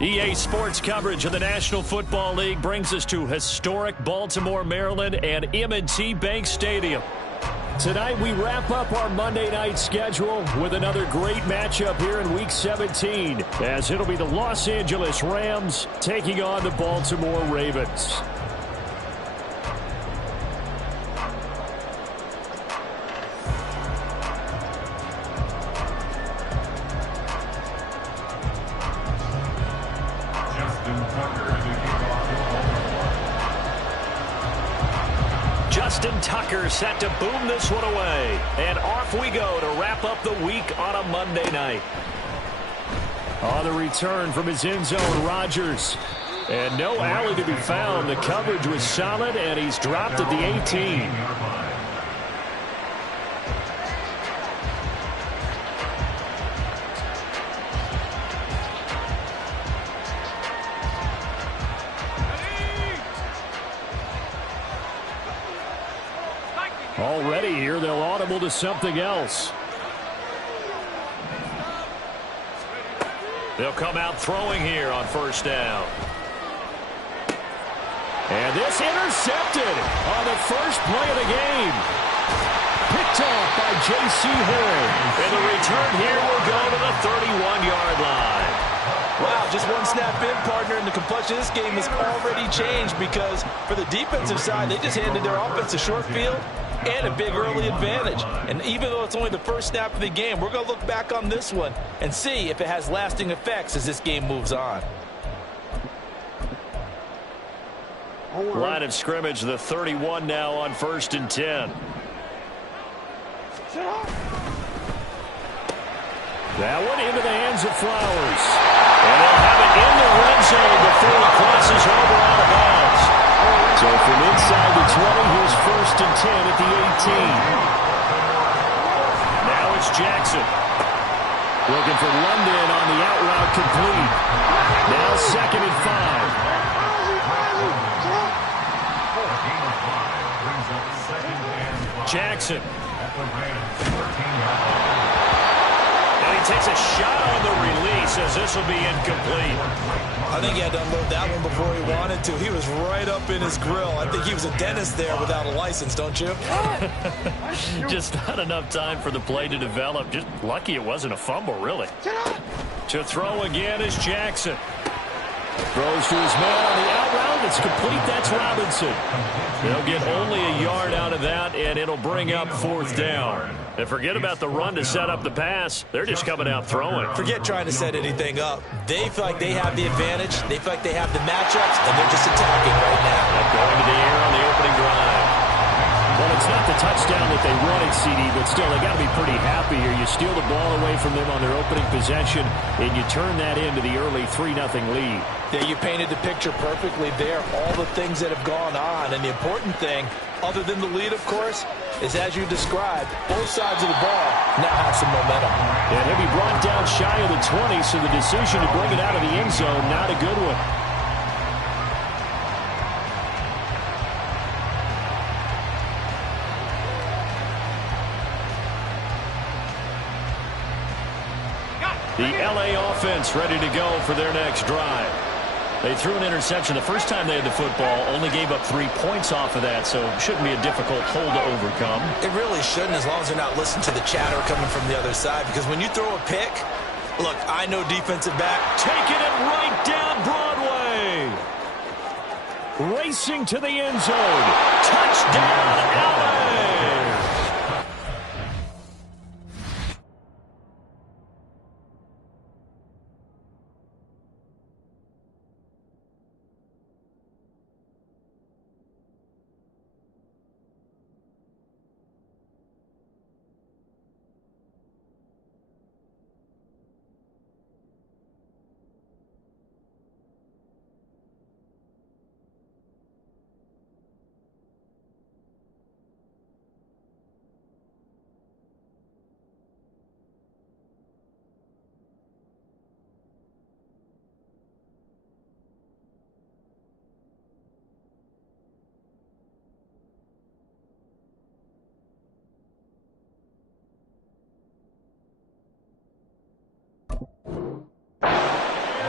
EA Sports coverage of the National Football League brings us to historic Baltimore, Maryland and M&T Bank Stadium. Tonight we wrap up our Monday night schedule with another great matchup here in Week 17, as it'll be the Los Angeles Rams taking on the Baltimore Ravens. Justin Tucker set to boom this one away. And off we go to wrap up the week on a Monday night. On the return from his end zone, Rodgers. And no alley to be found. The coverage was solid, and he's dropped at the 18. Already here, they'll audible to something else. They'll come out throwing here on first down. And this intercepted on the first play of the game. Picked off by J.C. Horn. And the return here will go to the 31-yard line. Wow, just one snap in, partner, and the complexion of this game has already changed because for the defensive side, they just handed their offense a short field and a big early advantage. And even though it's only the first snap of the game, we're going to look back on this one and see if it has lasting effects as this game moves on. Line of scrimmage, the 31 now on 1st and 10. That one into the hands of Flowers. And they'll have it in the red zone before he crosses over out of bounds. So from inside the 20, here's 1st and 10 at the 18. Now it's Jackson. Looking for London on the out route complete. Now 2nd and 5. Jackson. And he takes a shot on the release as this will be incomplete. I think he had to unload that one before he wanted to. He was right up in his grill. I think he was a dentist there without a license, don't you? Just not enough time for the play to develop. Just lucky it wasn't a fumble, really. To throw again is Jackson. Throws to his man on the out route. It's complete. That's Robinson. They'll get only a yard out of that, and it'll bring up 4th down. And forget about the run to set up the pass. They're just coming out throwing. Forget trying to set anything up. They feel like they have the advantage. They feel like they have the matchups, and they're just attacking right now. Going to the air on the opening drive. Well, it's not the touchdown that they wanted, CD, but still, they got to be pretty happy here. You steal the ball away from them on their opening possession, and you turn that into the early 3-0 lead. Yeah, you painted the picture perfectly there. All the things that have gone on, and the important thing, other than the lead, of course, is as you described, both sides of the ball now have some momentum. And he'll be brought down shy of the 20, so the decision to bring it out of the end zone, not a good one. The L.A. offense ready to go for their next drive. They threw an interception the first time they had the football, only gave up 3 points off of that, so it shouldn't be a difficult hole to overcome. It really shouldn't, as long as they're not listening to the chatter coming from the other side, because when you throw a pick, look, I know defensive back. Taking it right down Broadway. Racing to the end zone. Touchdown, L.A.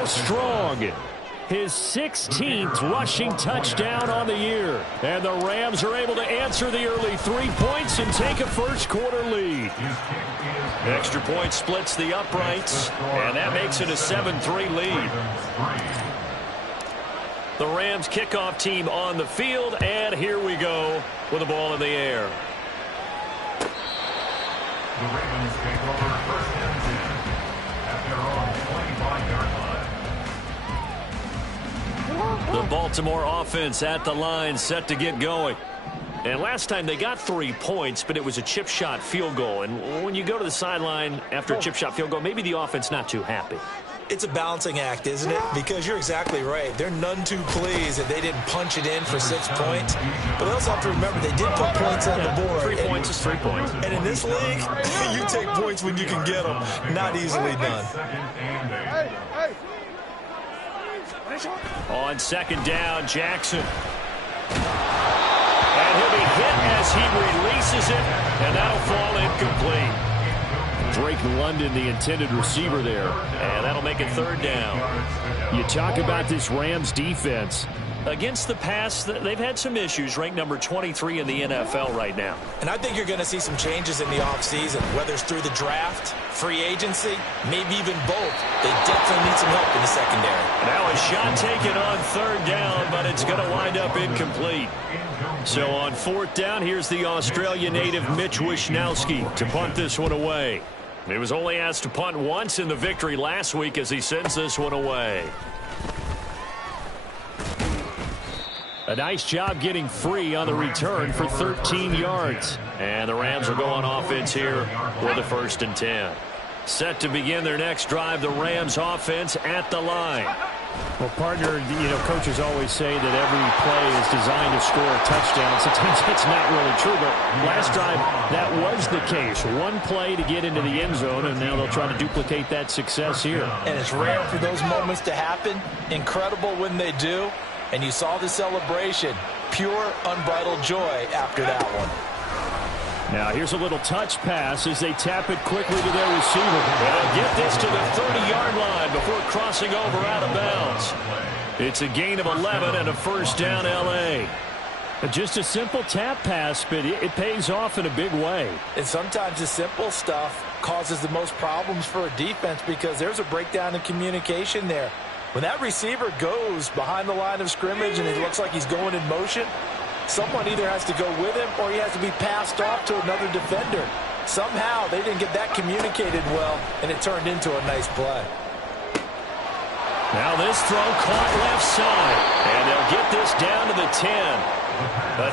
Charles Strong. His 16th rushing touchdown on the year. And the Rams are able to answer the early 3 points and take a first-quarter lead. Extra point splits the uprights, and that makes it a 7-3 lead. The Rams kickoff team on the field, and here we go with the ball in the air. The Ravens take over first and 10 at their own 25-yard line. The Baltimore offense at the line, set to get going. And last time they got 3 points, but it was a chip shot field goal. And when you go to the sideline after a chip shot field goal, maybe the offense not too happy. It's a balancing act, isn't it? Because you're exactly right. They're none too pleased that they didn't punch it in for 6 points. But they also have to remember they did put points on the board. 3 points is 3 points. And in this league, you take points when you can get them. Not easily done. On second down, Jackson. And he'll be hit as he releases it, and that'll fall incomplete. Drake London, the intended receiver there. And that'll make it third down. You talk about this Rams defense. Against the pass, they've had some issues, ranked number 23 in the NFL right now. And I think you're going to see some changes in the offseason, whether it's through the draft, free agency, maybe even both. They definitely need some help in the secondary. Now a shot taken on third down, but it's going to wind up incomplete. So on fourth down, here's the Australian native Mitch Wishnowsky to punt this one away. He was only asked to punt once in the victory last week as he sends this one away. A nice job getting free on the return for 13 yards. And the Rams will go on offense here with a 1st and 10. Set to begin their next drive, the Rams offense at the line. Well, partner, coaches always say that every play is designed to score a touchdown. Sometimes it's not really true, but last drive, that was the case. One play to get into the end zone, and now they'll try to duplicate that success here. And it's rare for those moments to happen. Incredible when they do. And you saw the celebration. Pure, unbridled joy after that one. Now here's a little touch pass as they tap it quickly to their receiver. They'll get this to the 30-yard line before crossing over out of bounds. It's a gain of 11 and a first down L.A. Just a simple tap pass, but it pays off in a big way. And sometimes the simple stuff causes the most problems for a defense because there's a breakdown in communication there. When that receiver goes behind the line of scrimmage and it looks like he's going in motion, someone either has to go with him or he has to be passed off to another defender. Somehow they didn't get that communicated well, and it turned into a nice play. Now this throw caught left side, and they'll get this down to the 10.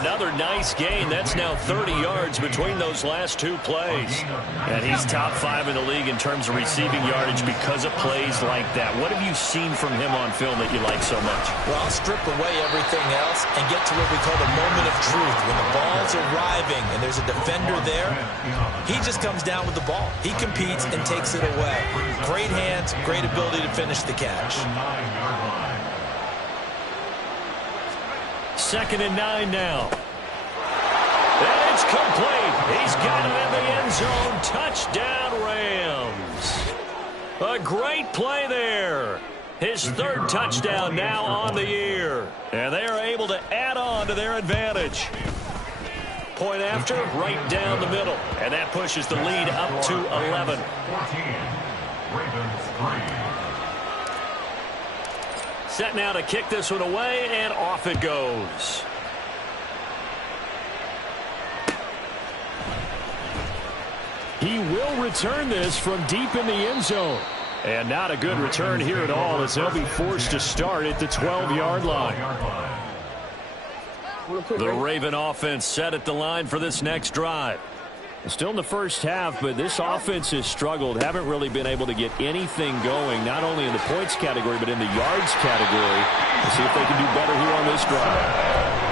Another nice gain. That's now 30 yards between those last 2 plays. And he's top 5 in the league in terms of receiving yardage because of plays like that. What have you seen from him on film that you like so much? Well, I'll strip away everything else and get to what we call the moment of truth. When the ball's arriving and there's a defender there, he just comes down with the ball. He competes and takes it away. Great hands, great ability to finish the catch. 2nd and 9 now. And it's complete. He's got it in the end zone. Touchdown, Rams. A great play there. His 3rd touchdown now on the year. And they are able to add on to their advantage. Point after, right down the middle. And that pushes the lead up to 11. 14. Ravens 3. Set now to kick this one away, and off it goes. He will return this from deep in the end zone. And not a good return here at all as they'll be forced to start at the 12-yard line. The Raven offense set at the line for this next drive. Still in the first half, but this offense has struggled. Haven't really been able to get anything going, not only in the points category, but in the yards category. We'll see if they can do better here on this drive.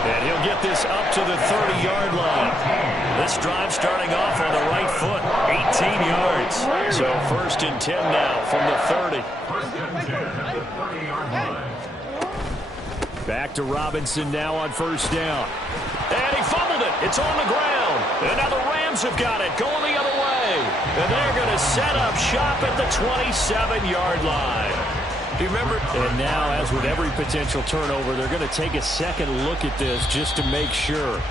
And he'll get this up to the 30-yard line. This drive starting off on the right foot, 18 yards. So 1st and 10 now from the 30. 1st and 10 at the 30-yard line. Back to Robinson now on 1st down. And he fumbled it. It's on the ground. And now the Rams have got it going the other way. And they're going to set up shop at the 27-yard line. Remember, and now, as with every potential turnover, they're going to take a second look at this just to make sure.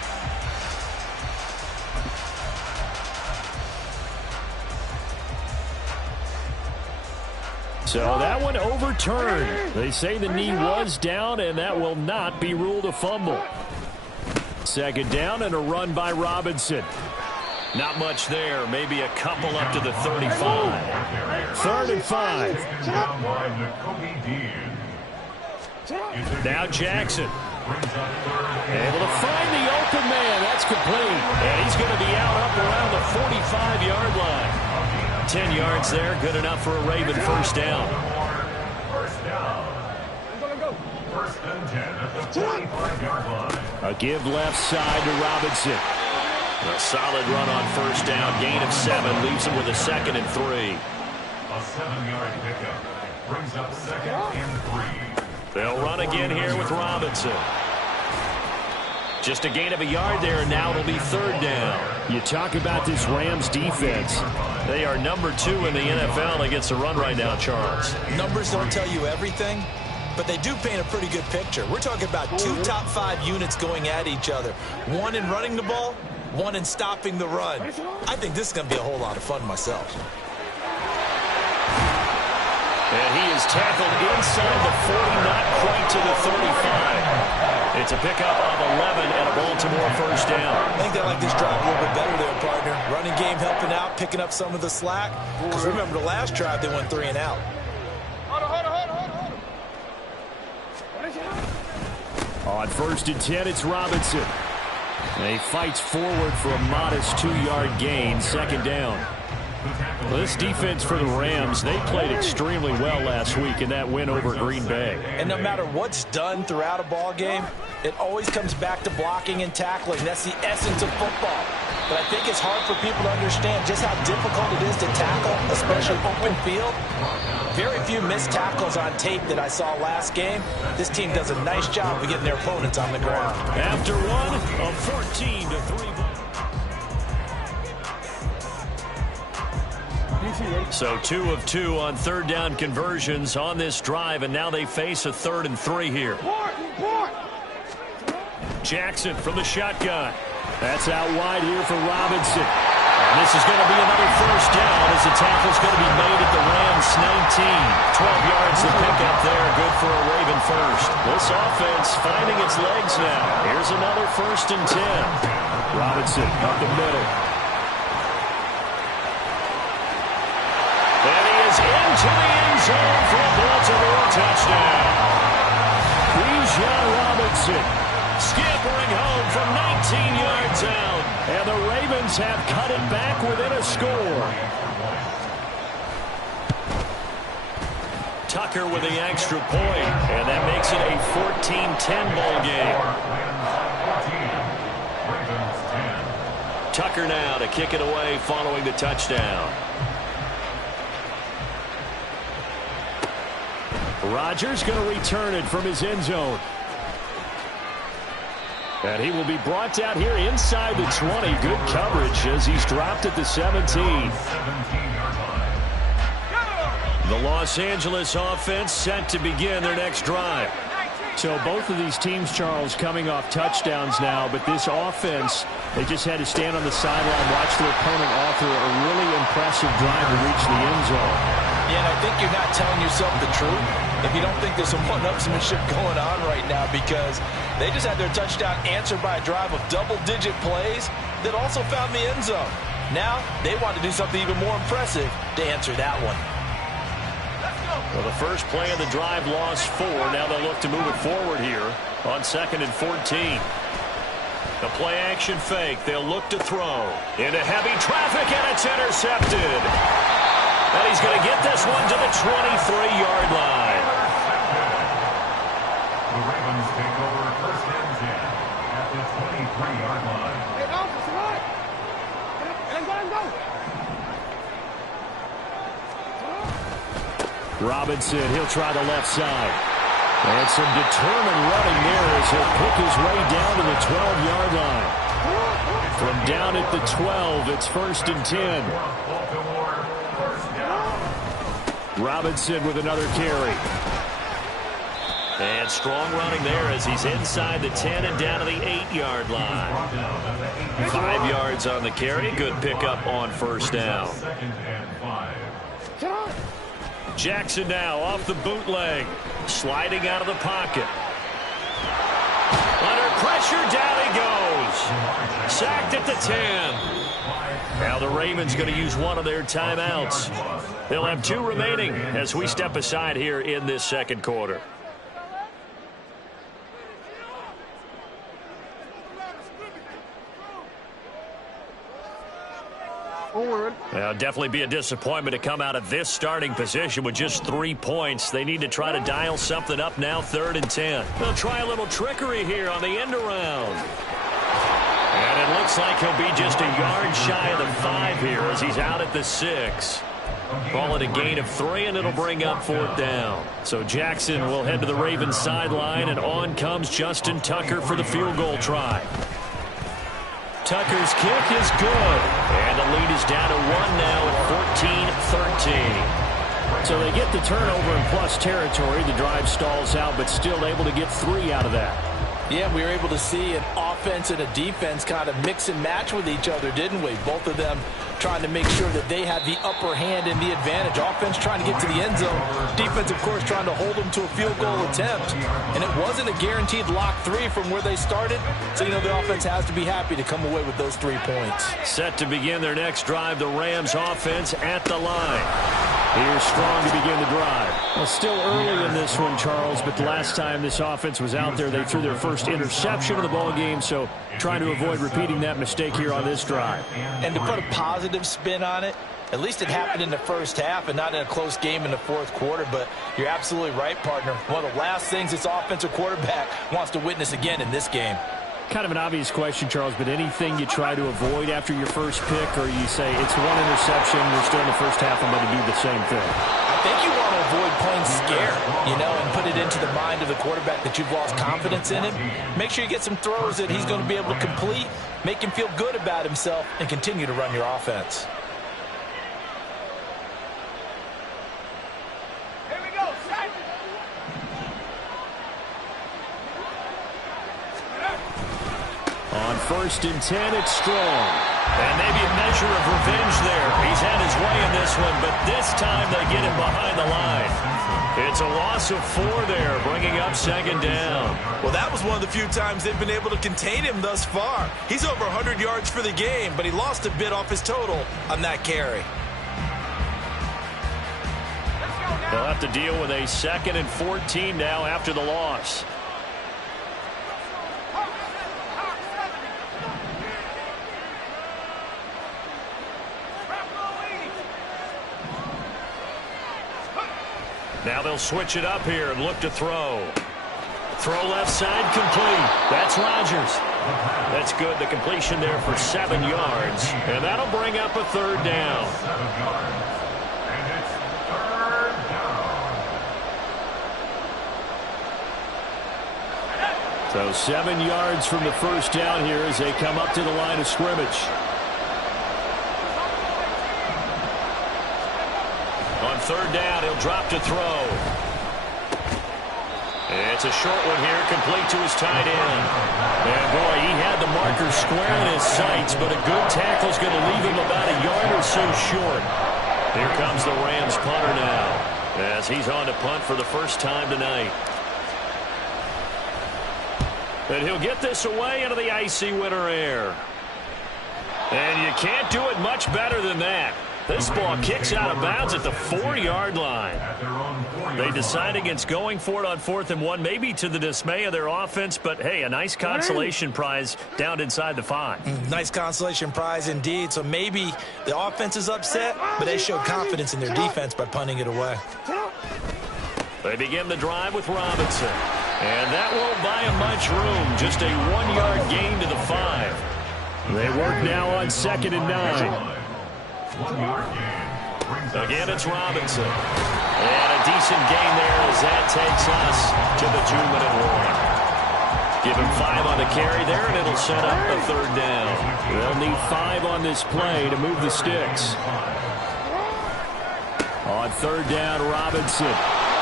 So that one overturned. They say the knee was down, and that will not be ruled a fumble. Second down and a run by Robinson. Not much there. Maybe a couple up to the 35. 3rd and 5. Now Jackson. Able to find the open man. That's complete. And he's going to be out up around the 45-yard line. 10 yards there. Good enough for a Raven first down. First and 10 at the 45-yard line. A give left side to Robinson. A solid run on first down. Gain of 7 leaves him with a 2nd and 3. A 7-yard pickup brings up 2nd and 3. They'll run again here with Robinson. Just a gain of a yard there, and now it'll be 3rd down. You talk about this Rams defense. They are number 2 in the NFL against the run right now, Charles. numbers don't tell you everything, but they do paint a pretty good picture. We're talking about 2 top 5 units going at each other. One in running the ball, one in stopping the run. I think this is going to be a whole lot of fun myself. And he is tackled inside the 40, not quite to the 35. It's a pickup of 11 and a Baltimore first down. I think they like this drive a little bit better there, partner. Running game helping out, picking up some of the slack. Because remember, the last drive, they went 3 and out. On 1st and 10, it's Robinson. And he fights forward for a modest 2-yard gain, 2nd down. Well, this defense for the Rams, they played extremely well last week in that win over Green Bay. And no matter what's done throughout a ball game, it always comes back to blocking and tackling. That's the essence of football. But I think it's hard for people to understand just how difficult it is to tackle, especially open field. Very few missed tackles on tape that I saw last game. This team does a nice job of getting their opponents on the ground. After one, a 14-3. So 2 of 2 on 3rd down conversions on this drive, and now they face a 3rd and 3 here. Jackson from the shotgun. That's out wide here for Robinson. And this is going to be another first down as the tackle's going to be made at the Rams 19. 12 yards to pick up there. Good for a Raven first. This offense finding its legs now. Here's another 1st and 10. Robinson up the middle. And he is into the end zone for a Baltimore touchdown. Bijan Robinson Scampering home from 19 yards out. And the Ravens have cut it back within a score. Tucker with the extra point, and that makes it a 14-10 ball game. Tucker now to kick it away following the touchdown. Rodgers going to return it from his end zone. And he will be brought out here inside the 20. Good coverage as he's dropped at the 17. The Los Angeles offense set to begin their next drive. So both of these teams, Charles, coming off touchdowns now, but this offense, they just had to stand on the sideline, watch their opponent author a really impressive drive to reach the end zone. Yeah, and I think you're not telling yourself the truth if you don't think there's some one-upsmanship going on right now, because they just had their touchdown answered by a drive of double-digit plays that also found the end zone. Now they want to do something even more impressive to answer that one. Well, the first play of the drive lost 4. Now they'll look to move it forward here on 2nd and 14. The play action fake. They'll look to throw into heavy traffic, and it's intercepted. And he's going to get this one to the 23-yard line. The Ravens take over 1st and 10 at the 23-yard line. Robinson, he'll try the left side. And some determined running there as he'll pick his way down to the 12-yard line. From down at the 12, it's 1st and 10. Robinson with another carry. And strong running there as he's inside the 10 and down to the 8-yard line. 5 yards on the carry. Good pickup on first down. Jackson now off the bootleg. Sliding out of the pocket. Under pressure, down he goes. Sacked at the 10. Now the Ravens going to use one of their timeouts. They'll have 2 remaining as we step aside here in this second quarter. Now, definitely be a disappointment to come out of this starting position with just 3 points. They need to try to dial something up now, 3rd and 10. They'll try a little trickery here on the end around. And it looks like he'll be just a yard shy of the 5 here as he's out at the 6. Call it a gain of 3, and it'll bring up 4th down. So Jackson will head to the Ravens sideline, and on comes Justin Tucker for the field goal try. Tucker's kick is good. And the lead is down to 1 now at 14-13. So they get the turnover in plus territory. The drive stalls out, but still able to get 3 out of that. Yeah, we were able to see an offense and a defense kind of mix and match with each other, didn't we? Both of them trying to make sure that they had the upper hand and the advantage. Offense trying to get to the end zone. Defense, of course, trying to hold them to a field goal attempt. And it wasn't a guaranteed lock 3 from where they started. So, the offense has to be happy to come away with those 3 points. Set to begin their next drive, the Rams offense at the line. Here's Strong to begin the drive. Well, still early in this one, Charles, but the last time this offense was out there, they threw their first interception of the ball game, so trying to avoid repeating that mistake here on this drive. And to put a positive spin on it, at least it happened in the first half and not in a close game in the 4th quarter, but you're absolutely right, partner. One of the last things this offensive quarterback wants to witness again in this game. Kind of an obvious question, Charles, but anything you try to avoid after your first pick, or you say it's 1 interception, we're still in the first half, I'm going to do the same thing? I think you want to avoid playing scared, and put it into the mind of the quarterback that you've lost confidence in him. Make sure you get some throws that he's going to be able to complete, make him feel good about himself, and continue to run your offense. On 1st and 10, it's Strong. And maybe a measure of revenge there. He's had his way in this one, but this time they get him behind the line. It's a loss of 4 there, bringing up 2nd down. Well, that was one of the few times they've been able to contain him thus far. He's over 100 yards for the game, but he lost a bit off his total on that carry. They'll have to deal with a 2nd and 14 now after the loss. Now they'll switch it up here and look to throw. Throw left side, complete. That's Rodgers. That's good. The completion there for 7 yards. And that'll bring up a 3rd down. And it's 3rd down. So 7 yards from the first down here as they come up to the line of scrimmage. On 3rd down, he'll drop to throw. It's a short one here, complete to his tight end. And boy, he had the marker square in his sights, but a good tackle's going to leave him about a yard or so short. Here comes the Rams punter now, as he's on to punt for the first time tonight. And he'll get this away into the icy winter air. And you can't do it much better than that. This ball kicks out of bounds at the 4-yard line. They decide against going for it on 4th and 1, maybe to the dismay of their offense, but hey, a nice consolation prize down inside the 5. Nice consolation prize indeed. So maybe the offense is upset, but they showed confidence in their defense by punting it away. They begin the drive with Robinson. And that won't buy him much room. Just a 1-yard gain to the 5. They work now on 2nd and 9. Again, it's Robinson. And a decent gain there as that takes us to the 2-minute warning. Give him 5 on the carry there, and it'll set up the 3rd down. They'll need 5 on this play to move the sticks. On 3rd down, Robinson.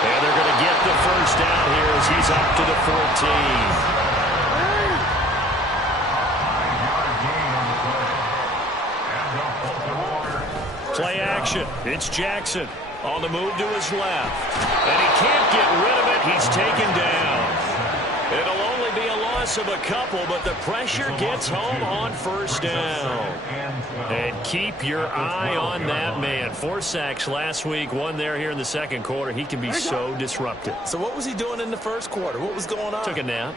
And they're going to get the first down here as he's up to the 14. Play action. It's Jackson on the move to his left. And he can't get rid of it. He's taken down. It'll only be a loss of a couple, but the pressure gets home on first down. And keep your eye on that man. 4 sacks last week, 1 there here in the second quarter. He can be so disruptive. So what was he doing in the first quarter? What was going on? Took a nap.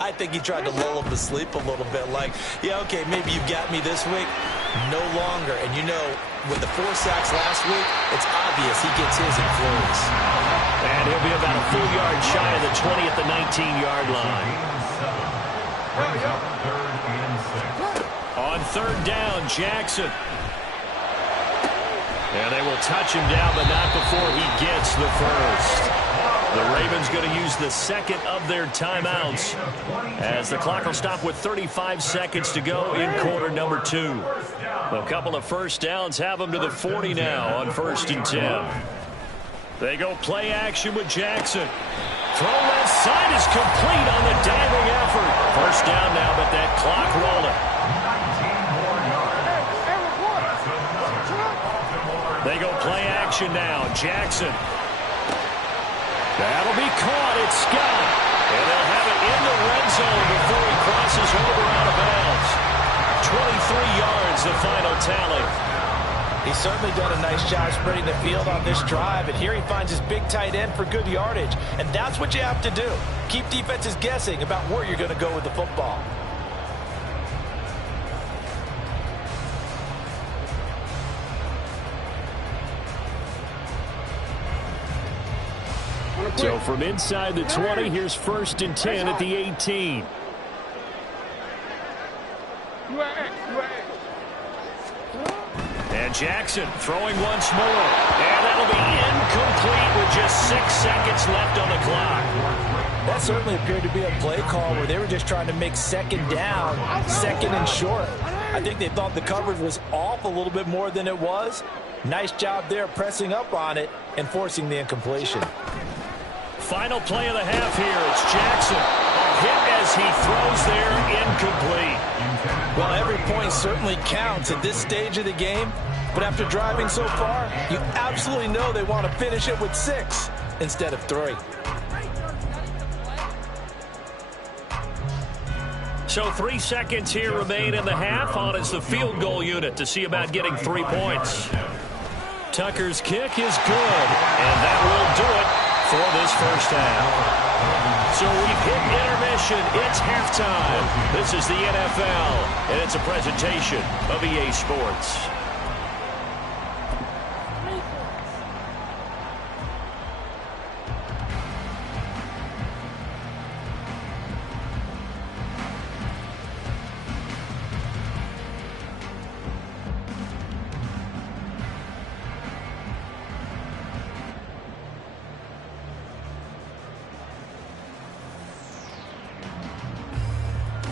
I think he tried to lull him to sleep a little bit. Like, yeah, okay, maybe you got me this week. No longer. And you know, with the 4 sacks last week, it's obvious he gets his in flurries. And he'll be about a full yard shy of the 20 at the 19-yard line. On third down, Jackson. And they will touch him down, but not before he gets the first. The Ravens going to use the second of their timeouts as the clock will stop with 35 seconds to go in quarter number 2. A couple of first downs have them to the 40 now on 1st and 10. They go play action with Jackson. Throw left side is complete on the diving effort. First down now, but that clock rolling. They go play action now. Jackson. That'll be caught. It's Scott. And they'll have it in the red zone before he crosses over out of bounds. 23 yards, the final tally. He's certainly done a nice job spreading the field on this drive, and here he finds his big tight end for good yardage. And that's what you have to do. Keep defenses guessing about where you're going to go with the football. So from inside the 20, here's 1st and 10 at the 18. And Jackson throwing once more. And that'll be incomplete with just 6 seconds left on the clock. That certainly appeared to be a play call where they were just trying to make second down, second and short. I think they thought the coverage was off a little bit more than it was. Nice job there pressing up on it and forcing the incompletion. Final play of the half here. It's Jackson. A hit as he throws there, incomplete. Well, every point certainly counts at this stage of the game. But after driving so far, you absolutely know they want to finish it with 6 instead of 3. So 3 seconds here remain in the half. On is the field goal unit to see about getting 3 points. Tucker's kick is good. And that will do it for this first half. So we've hit intermission. It's halftime. This is the NFL, and it's a presentation of EA Sports.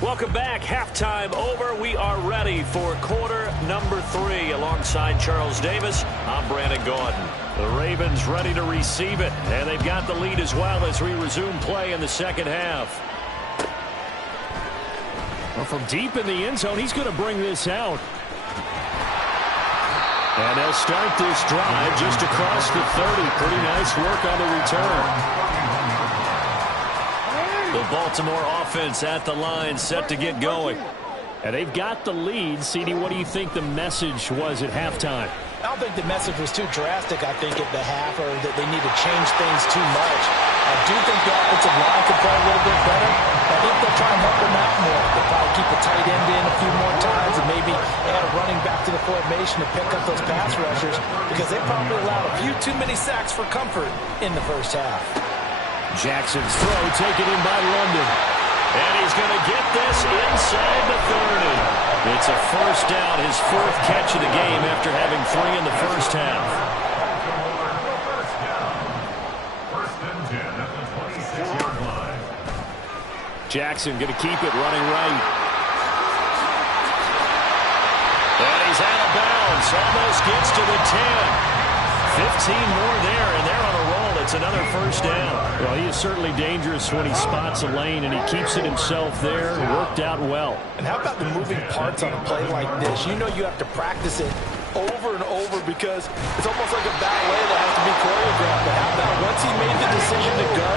Welcome back. Halftime over. We are ready for quarter number 3. Alongside Charles Davis, I'm Brandon Gordon. The Ravens ready to receive it, and they've got the lead as well as we resume play in the second half. Well, from deep in the end zone, he's going to bring this out. And they'll start this drive just across the 30. Pretty nice work on the return. The Baltimore offense at the line, set to get going. And they've got the lead. CD, what do you think the message was at halftime? I don't think the message was too drastic, I think, at the half, or that they need to change things too much. I do think the offensive line could play a little bit better. I think they'll try and help them out more. They'll probably keep the tight end in a few more times and maybe add a running back to the formation to pick up those pass rushers, because they probably allowed a few too many sacks for comfort in the first half. Jackson's throw taken in by London. And he's going to get this inside the 30. It's a first down, his 4th catch of the game after having 3 in the first half. Jackson going to keep it running right. And he's out of bounds. Almost gets to the 10. 15 more there, and they're on a roll. It's another first down. Well, he is certainly dangerous when he spots a lane, and he keeps it himself there. Worked out well. And how about the moving parts on a play like this? You know you have to practice it over and over because it's almost like a ballet that has to be choreographed. But how about once he made the decision to go,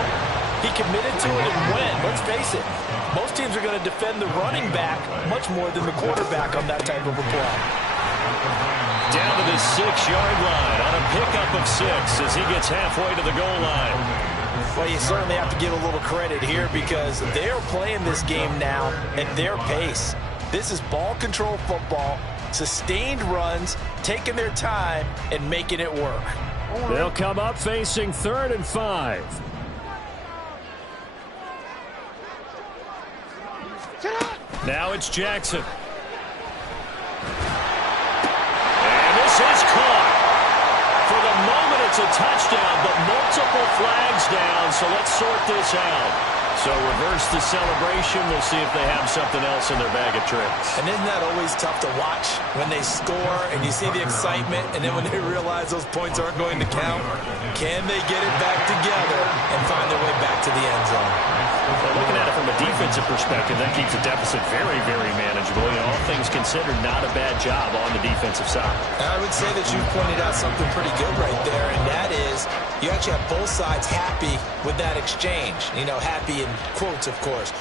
he committed to it and went. Let's face it, most teams are going to defend the running back much more than the quarterback on that type of a play. Down to the 6-yard line on a pickup of 6 as he gets halfway to the goal line. Well, you certainly have to give a little credit here because they're playing this game now at their pace. This is ball control football, sustained runs, taking their time, and making it work. They'll come up facing 3rd and 5. Now it's Jackson. And this is caught. For the moment, it's a touchdown, but multiple flags down, so let's sort this out. So reverse the celebration. We'll see if they have something else in their bag of tricks. And isn't that always tough to watch when they score and you see the excitement, and then when they realize those points aren't going to count? Can they get it back together and find their way back to the end zone? Well, looking at it from a defensive perspective, that keeps the deficit very, very manageable. You know, all things considered, not a bad job on the defensive side. And I would say that you pointed out something pretty good right there, and that is you actually have both sides happy with that exchange. You know, happy in quotes, of course.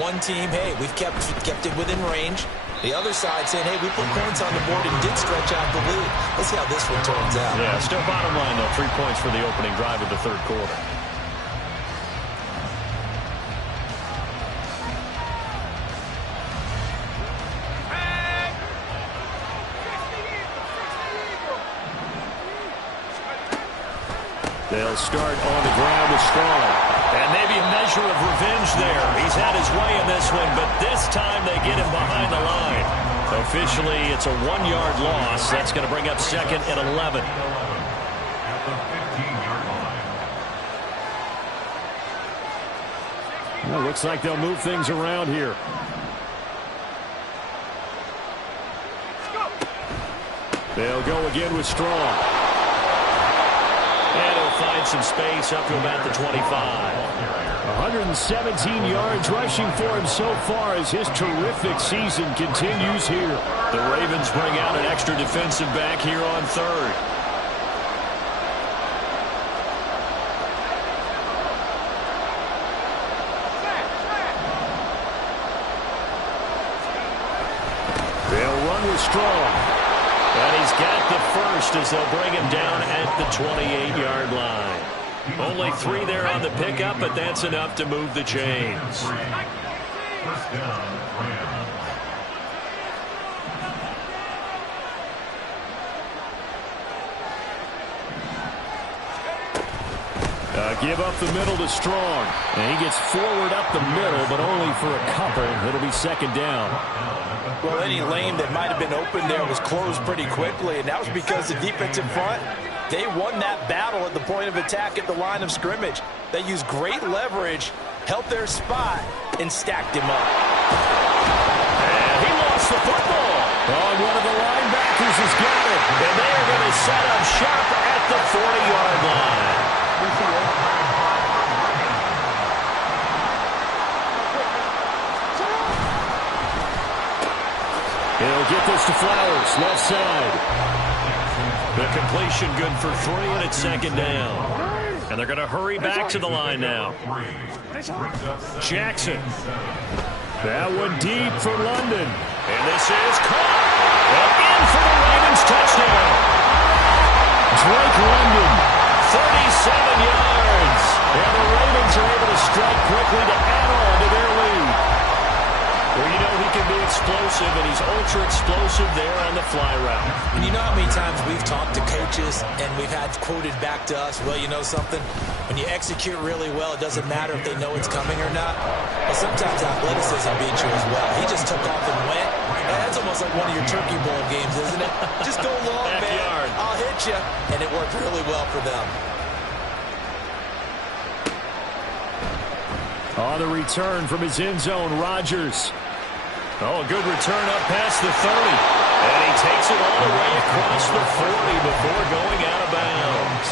One team, hey, we've kept it within range. The other side saying, hey, we put points on the board and did stretch out the lead. Let's see how this one turns out. Yeah, still bottom line, though, 3 points for the opening drive of the third quarter. They'll start on the ground with Strong. And maybe a measure of revenge there. He's had his way in this one, but this time they get him behind the line. Officially, it's a 1-yard loss. That's going to bring up 2nd and 11. At the 15-yard line. Well, looks like they'll move things around here. They'll go again with Strong. And he'll find some space up to about the 25. 117 yards rushing for him so far as his terrific season continues here. The Ravens bring out an extra defensive back here on 3rd. They'll run with Strong. And he's got the first as they'll bring him down at the 28-yard line. Only 3 there on the pickup, but that's enough to move the chains. First down, Rams. Give up the middle to Strong. And he gets forward up the middle, but only for a couple. It'll be 2nd down. Well, any lane that might have been open there was closed pretty quickly, and that was because the defensive front, they won that battle at the point of attack at the line of scrimmage. They used great leverage, held their spot, and stacked him up. And he lost the football. Oh, one of the linebackers has got it. And they are going to set up shop at the 40-yard line. He'll get this to Flowers, left side. The completion good for 3, and it's 2nd down. And they're going to hurry back to the line now. Jackson. That one deep for London. And this is caught. And in for the Ravens touchdown. Drake London. 37 yards. And the Ravens are able to strike quickly to add on to their lead. Well, you know he can be explosive, and he's ultra-explosive there on the fly route. And you know how many times we've talked to coaches and we've had quoted back to us, well, you know something? When you execute really well, it doesn't matter if they know it's coming or not. Well, sometimes athleticism beats you as well. He just took off and went. And that's almost like one of your Turkey Bowl games, isn't it? Just go long, man. I'll hit you. And it worked really well for them. On the return from his end zone, Rodgers. Oh, a good return up past the 30. And he takes it all the way across the 40 before going out of bounds.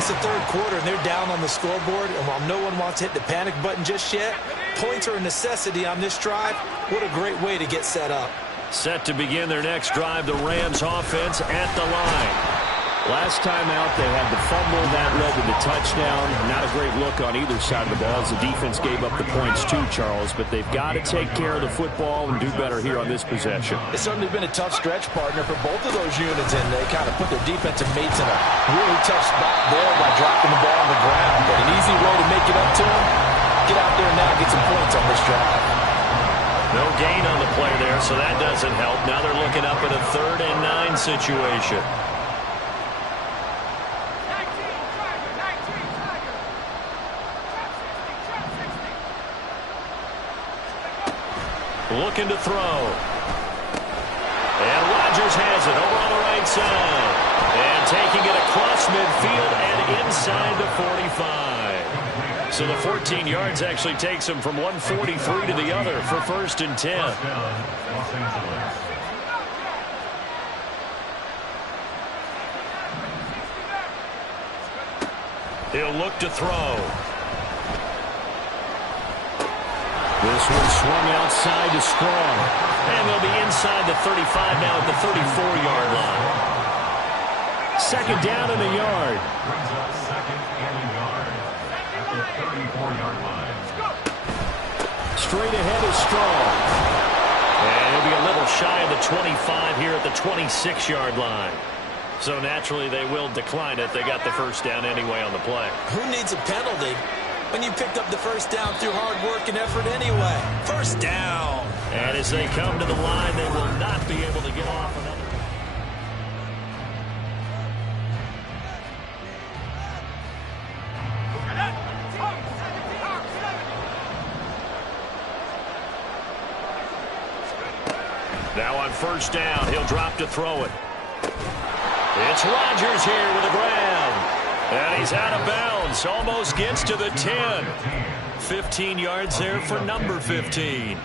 It's the third quarter, and they're down on the scoreboard, and while no one wants to hit the panic button just yet, points are a necessity on this drive. What a great way to get set up. Set to begin their next drive, the Rams offense at the line. Last time out, they had the fumble. That led to the touchdown. Not a great look on either side of the ball as the defense gave up the points too, Charles. But they've got to take care of the football and do better here on this possession. It's certainly been a tough stretch, partner, for both of those units, and they kind of put their defensive mates in a really tough spot there by dropping the ball on the ground. But an easy way to make it up to them, get out there now and get some points on this drive. No gain on the play there, so that doesn't help. Now they're looking up at a 3rd and 9 situation. Looking to throw. And Rodgers has it over on the right side. And taking it across midfield and inside the 45. So the 14 yards actually takes him from 143 to the other for 1st and 10. He'll look to throw. This one swung outside to Strong. And they'll be inside the 35 now at the 34-yard line. 2nd down and a yard. Brings up 2nd and a yard at the 34-yard line. Straight ahead is Strong. And he'll be a little shy of the 25 here at the 26-yard line. So naturally they will decline it. They got the 1st down anyway on the play. Who needs a penalty when you picked up the 1st down through hard work and effort anyway? 1st down. And as they come to the line, they will not be able to get off another. Now on 1st down, he'll drop to throw it. It's Rodgers here with the grab. And he's out of bounds. Almost gets to the 10. 15 yards there for number 15.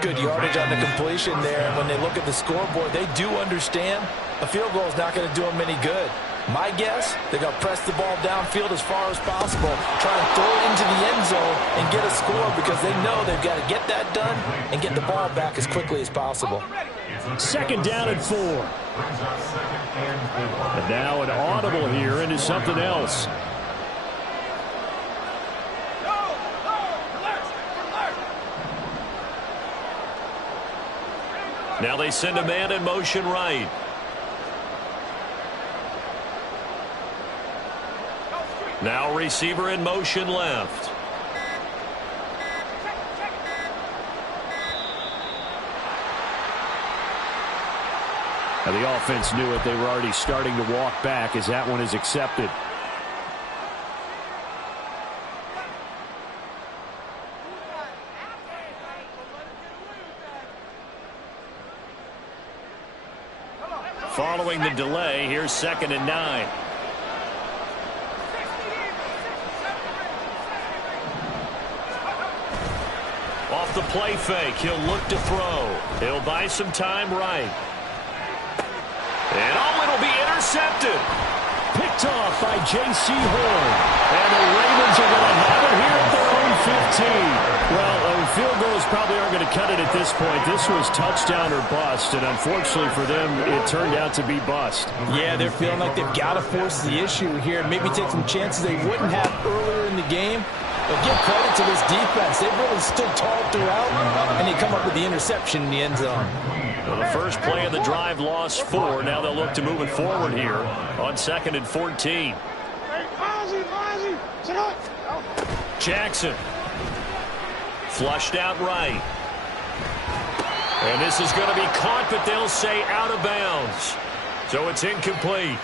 Good yardage on the completion there. And when they look at the scoreboard, they do understand a field goal is not going to do them any good. My guess, they're going to press the ball downfield as far as possible, try and throw it into the end zone and get a score because they know they've got to get that done and get the ball back as quickly as possible. 2nd down and 4. And now an audible here into something else. Now they send a man in motion right. Now receiver in motion left. Now the offense knew it. They were already starting to walk back as that one is accepted. Following the delay, here's 2nd and 9. Off the play fake, he'll look to throw. He'll buy some time right. And oh, it'll be intercepted. Picked off by J.C. Horn. And the Ravens are going to have it here at their own 15. Well, field goals probably aren't going to cut it at this point. This was touchdown or bust, and unfortunately for them, it turned out to be bust. Yeah, they're feeling like they've got to force the issue here and maybe take some chances they wouldn't have earlier in the game. But give credit to this defense. They've really stood tall throughout, and they come up with the interception in the end zone. Well, the first play of the drive lost 4. Now they'll look to move it forward here on 2nd and 14. Jackson. Flushed out right. And this is going to be caught, but they'll say out of bounds. So it's incomplete.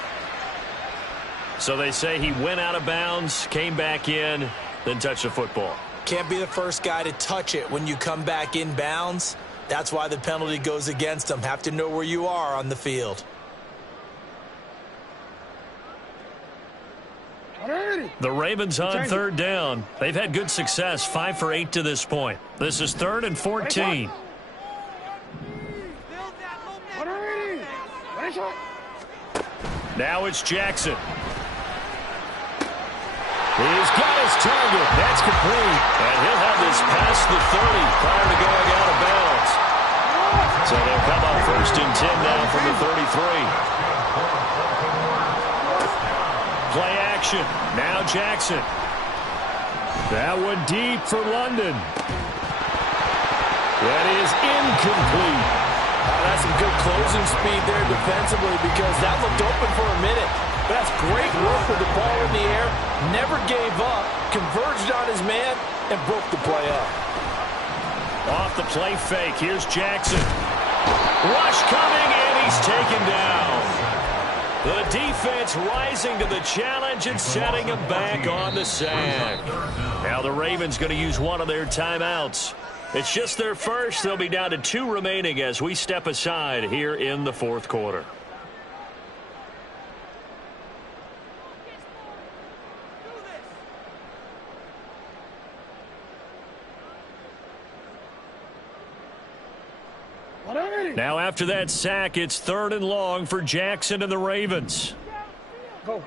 So they say he went out of bounds, came back in, then touched the football. Can't be the first guy to touch it when you come back in bounds. That's why the penalty goes against them. Have to know where you are on the field. The Ravens on 3rd down. They've had good success, 5 for 8 to this point. This is 3rd and 14. Now it's Jackson. He's got his target. That's complete. And he'll have this past the 30 prior to going out of bounds. So they'll come up 1st and 10 now from the 33. Play action. Now Jackson. That one deep for London. That is incomplete. That's some good closing speed there defensively because that looked open for a minute. But that's great work with the ball in the air. Never gave up, converged on his man, and broke the play up. Off the play fake. Here's Jackson. Rush coming, and he's taken down. The defense rising to the challenge and setting him back on the sack. Now the Ravens going to use one of their timeouts. It's just their first. They'll be down to 2 remaining as we step aside here in the 4th quarter. Now after that sack, it's 3rd and long for Jackson and the Ravens. Go.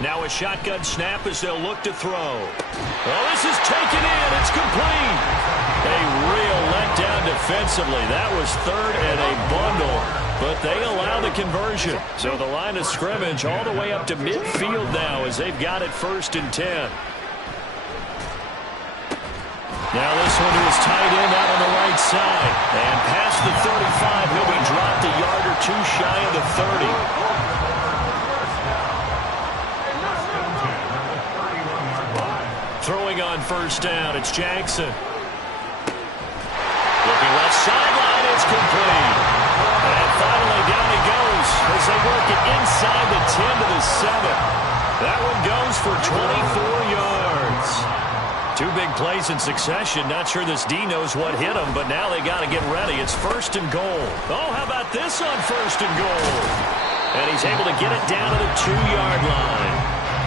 Now a shotgun snap as they'll look to throw. Well, this is taken in. It's complete. A real letdown defensively. That was 3rd and a bundle, but they allow the conversion. So the line of scrimmage all the way up to midfield now as they've got it 1st and 10. Now this one is tight end out on the right side. And past the 35, he'll be dropped a yard or 2 shy of the 30. Throwing on 1st down, it's Jackson. Looking left sideline, it's complete. And finally down he goes as they work it inside the 10 to the 7. That one goes for 24 yards. 2 big plays in succession. Not sure this D knows what hit him, but now they got to get ready. It's 1st and goal. Oh, how about this on 1st and goal? And he's able to get it down to the 2-yard line.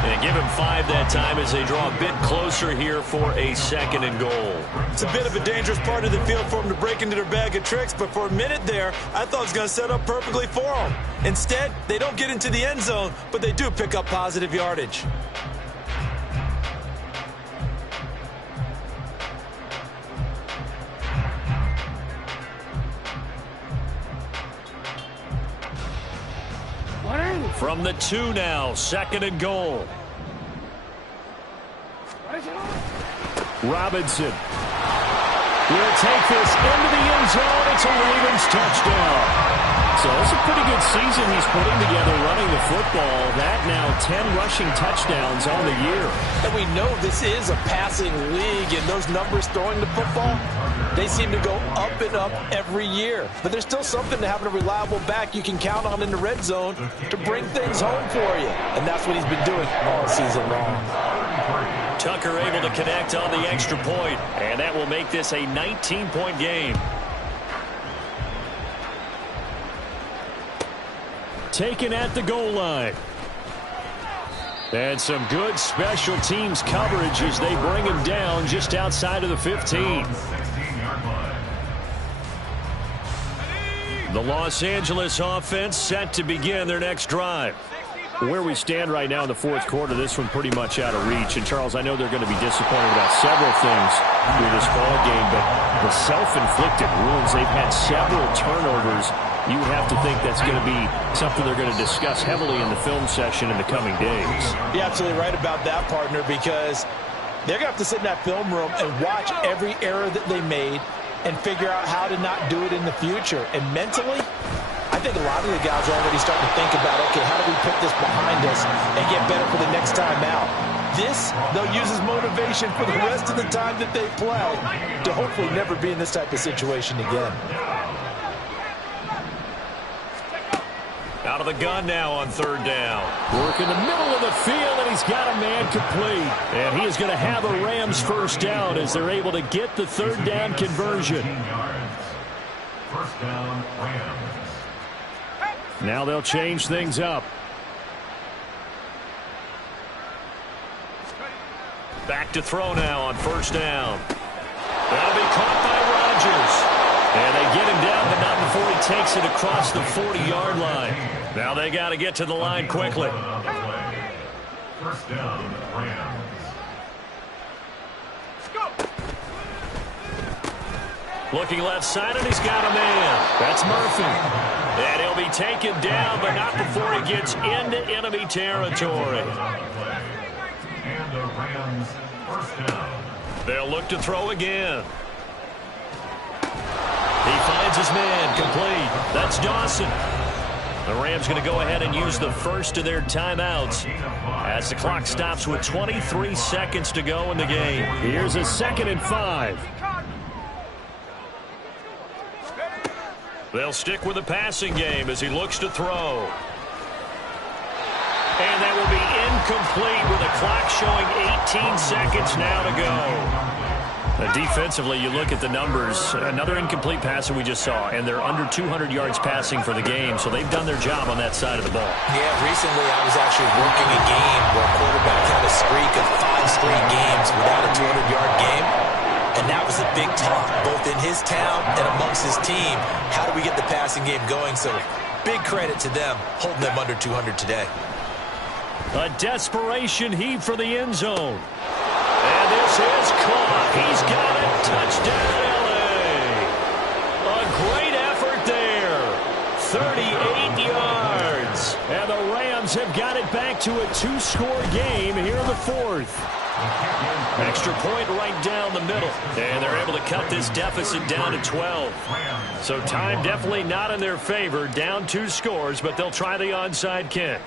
And give him 5 that time as they draw a bit closer here for a 2nd and goal. It's a bit of a dangerous part of the field for them to break into their bag of tricks, but for a minute there, I thought it was going to set up perfectly for them. Instead, they don't get into the end zone, but they do pick up positive yardage. From the 2 now, 2nd and goal. Robinson will take this into the end zone. It's a Ravens touchdown. So it's a pretty good season he's putting together running the football. That now 10 rushing touchdowns on the year. And we know this is a passing league, and those numbers throwing the football, they seem to go up and up every year. But there's still something to having a reliable back you can count on in the red zone to bring things home for you. And that's what he's been doing all season long. Tucker able to connect on the extra point, and that will make this a 19-point game. Taken at the goal line. And some good special teams coverage as they bring him down just outside of the 15. The Los Angeles offense set to begin their next drive. Where we stand right now in the 4th quarter, this one pretty much out of reach. And, Charles, I know they're going to be disappointed about several things through this ball game, but the self-inflicted wounds, they've had several turnovers. You would have to think that's going to be something they're going to discuss heavily in the film session in the coming days. You're absolutely right about that, partner, because they're going to have to sit in that film room and watch every error that they made and figure out how to not do it in the future. And mentally, I think a lot of the guys are already starting to think about, okay, how do we put this behind us and get better for the next time out? This, they'll use as motivation for the rest of the time that they play to hopefully never be in this type of situation again. Out of the gun now on 3rd down. Work in the middle of the field, and he's got a man complete. And he is going to have a Rams 1st down as they're able to get the 3rd down conversion. 1st down, Rams. Now they'll change things up. Back to throw now on 1st down. That'll be caught by Rodgers. And they get him down, but not before he takes it across the 40-yard line. Now they got to get to the line quickly. First down, Rams. Looking left side, and he's got a man. That's Murphy. And he'll be taken down, but not before he gets into enemy territory. And the Rams first down. They'll look to throw again. He finds his man, complete. That's Dawson. The Rams going to go ahead and use the first of their timeouts as the clock stops with 23 seconds to go in the game. Here's a 2nd and 5. They'll stick with the passing game as he looks to throw. And that will be incomplete with the clock showing 18 seconds now to go. Defensively, you look at the numbers. Another incomplete pass that we just saw, and they're under 200 yards passing for the game, so they've done their job on that side of the ball. Yeah, recently I was actually working a game where a quarterback had a streak of 5 straight games without a 200-yard game, and that was a big talk, both in his town and amongst his team. How do we get the passing game going? So big credit to them, holding them under 200 today. A desperation heave for the end zone. And this is caught. He's got it. Touchdown, L.A. A great effort there. 38 yards. And the Rams have got it back to a 2-score game here in the 4th. Extra point right down the middle. And they're able to cut this deficit down to 12. So time definitely not in their favor. Down 2 scores, but they'll try the onside kick.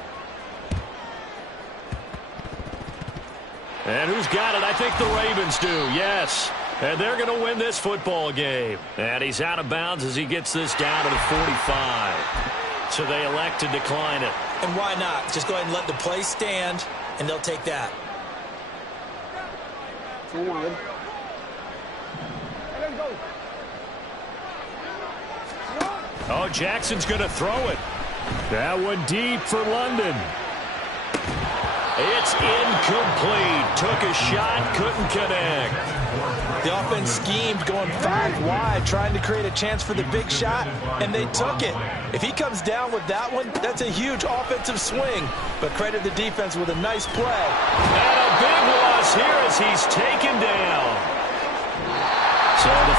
And who's got it? I think the Ravens do, yes. And they're going to win this football game. And he's out of bounds as he gets this down to the 45. So they elect to decline it. And why not? Just go ahead and let the play stand, and they'll take that. Oh, Jackson's going to throw it. That one deep for London. It's incomplete. Took a shot, couldn't connect. The offense schemed going 5 wide, trying to create a chance for the big shot, and they took it. If he comes down with that one, that's a huge offensive swing. But credit the defense with a nice play. And a big loss here as he's taken down. So the